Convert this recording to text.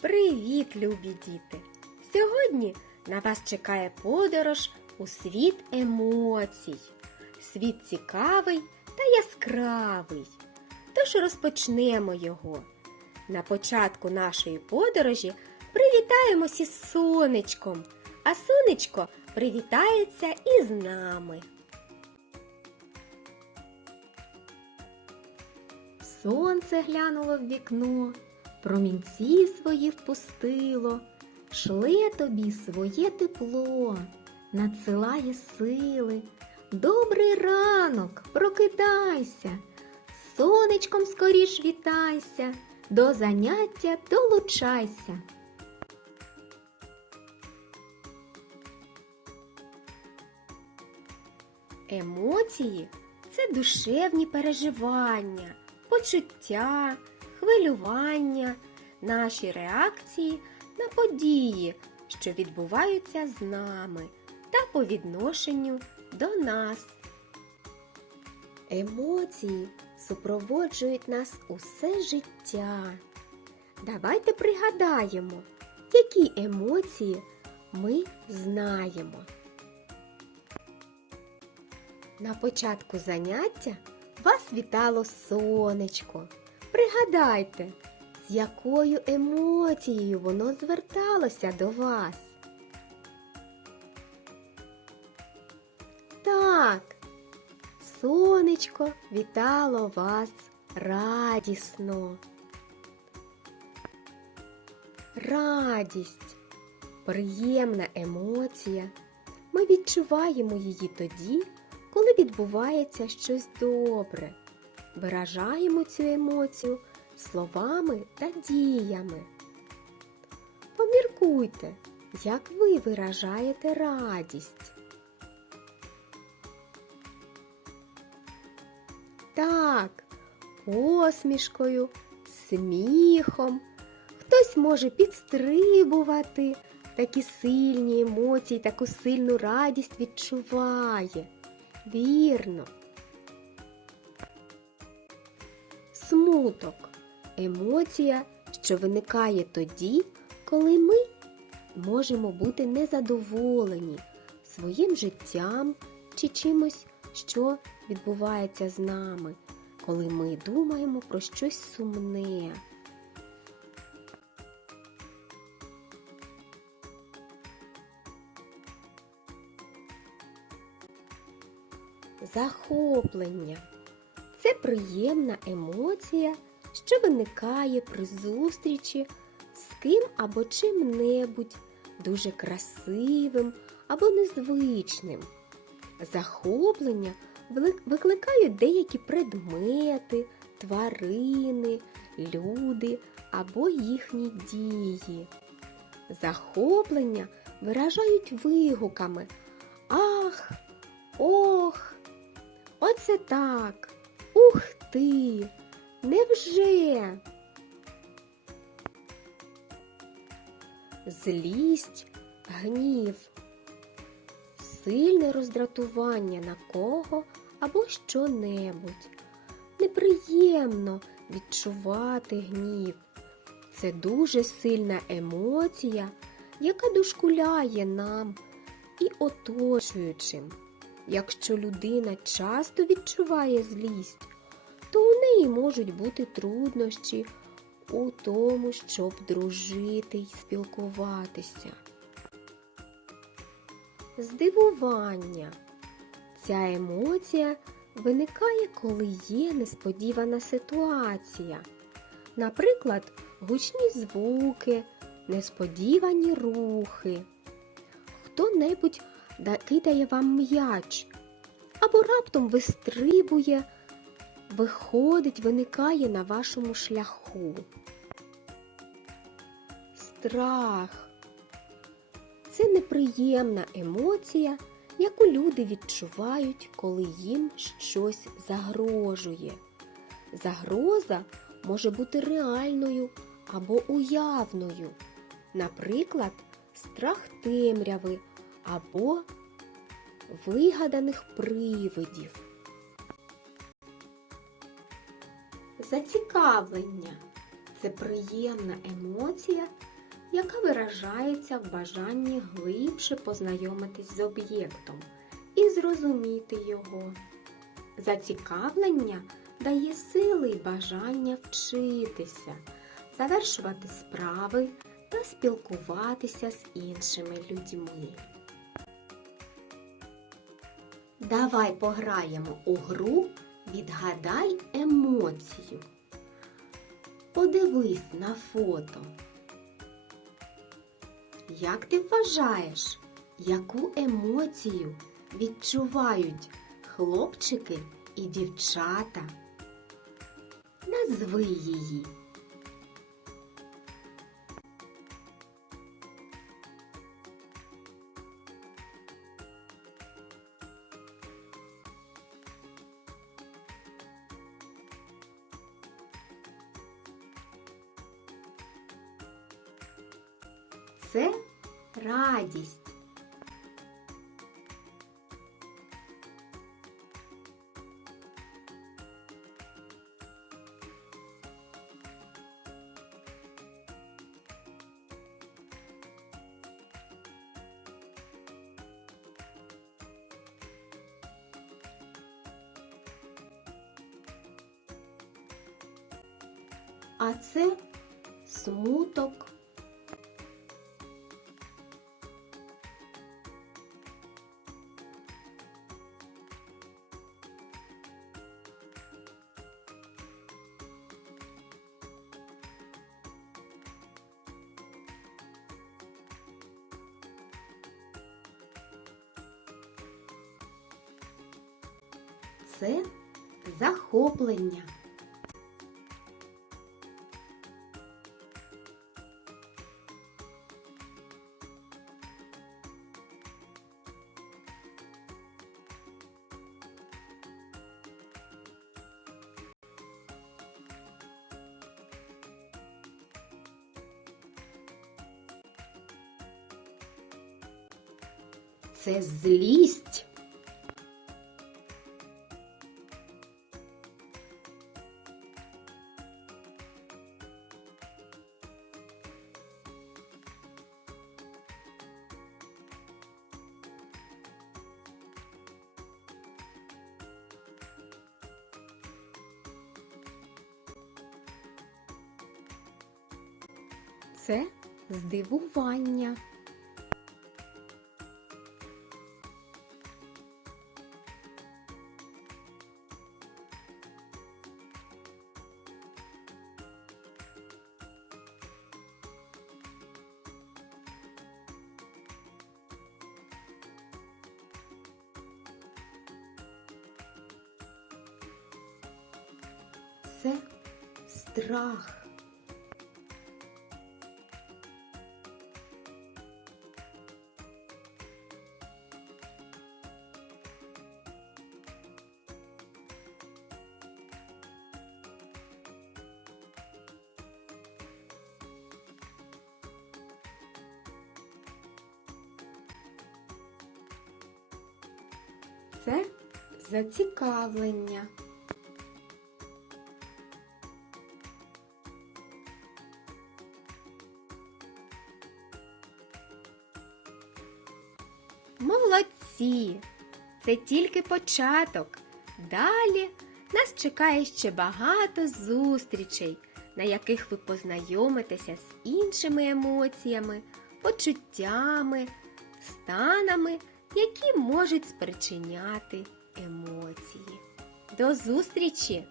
Привіт, любі діти! Сьогодні на вас чекає подорож у світ емоцій. Світ цікавий та яскравий. Тож розпочнемо його. На початку нашої подорожі привітаємося з сонечком, а сонечко привітається із нами. Сонце глянуло в вікно, промінці свої впустило, шле тобі своє тепло, надсилає сили. Добрий ранок, прокидайся, сонечком скоріш вітайся, до заняття долучайся. Емоції це душевні переживання, почуття, хвилювання, наші реакції на події, що відбуваються з нами та по відношенню до нас. Емоції супроводжують нас усе життя. Давайте пригадаємо, які емоції ми знаємо. На початку заняття вас вітало сонечко. Пригадайте, з якою емоцією воно зверталося до вас. Так, сонечко вітало вас радісно. Радість приємна емоція. Ми відчуваємо її тоді, коли відбувається щось добре. Виражаємо цю емоцію словами та діями. Поміркуйте, як ви виражаєте радість. Так, посмішкою, сміхом. Хтось може підстрибувати, такі сильні емоції, таку сильну радість відчуває. Вірно. Смуток емоція, що виникає тоді, коли ми можемо бути незадоволені своїм життям чи чимось, що відбувається з нами, коли ми думаємо про щось сумне. Захоплення це приємна емоція, що виникає при зустрічі з ким або чим-небудь дуже красивим або незвичним. Захоплення викликають деякі предмети, тварини, люди або їхні дії. Захоплення виражають вигуками Ах, ох, оце так, ух ти, невже? Злість, гнів, сильне роздратування на кого або що-небудь. Неприємно відчувати гнів. Це дуже сильна емоція, яка дошкуляє нам і оточуючим. Якщо людина часто відчуває злість, то у неї можуть бути труднощі у тому, щоб дружити й спілкуватися. Здивування. Ця емоція виникає, коли є несподівана ситуація. Наприклад, гучні звуки, несподівані рухи. Хто-небудь да- кидає вам м'яч, або раптом вистрибує, виходить, виникає на вашому шляху. Страх це неприємна емоція, яку люди відчувають, коли їм щось загрожує. Загроза може бути реальною або уявною, наприклад, страх темряви або вигаданих привидів. Зацікавлення це приємна емоція, яка виражається в бажанні глибше познайомитись з об'єктом і зрозуміти його. Зацікавлення дає сили й бажання вчитися, завершувати справи та спілкуватися з іншими людьми. Давай пограємо у гру Відгадай емоцію. Подивись на фото. Як ти вважаєш, яку емоцію відчувають хлопчики і дівчата? Назви її. Це радість. А це смуток. Це захоплення. Це злість. Це здивування. Це страх. Це зацікавлення. Молодці! Це тільки початок. Далі нас чекає ще багато зустрічей, на яких ви познайомитеся з іншими емоціями, почуттями, станами, які можуть спричиняти емоції. До зустрічі!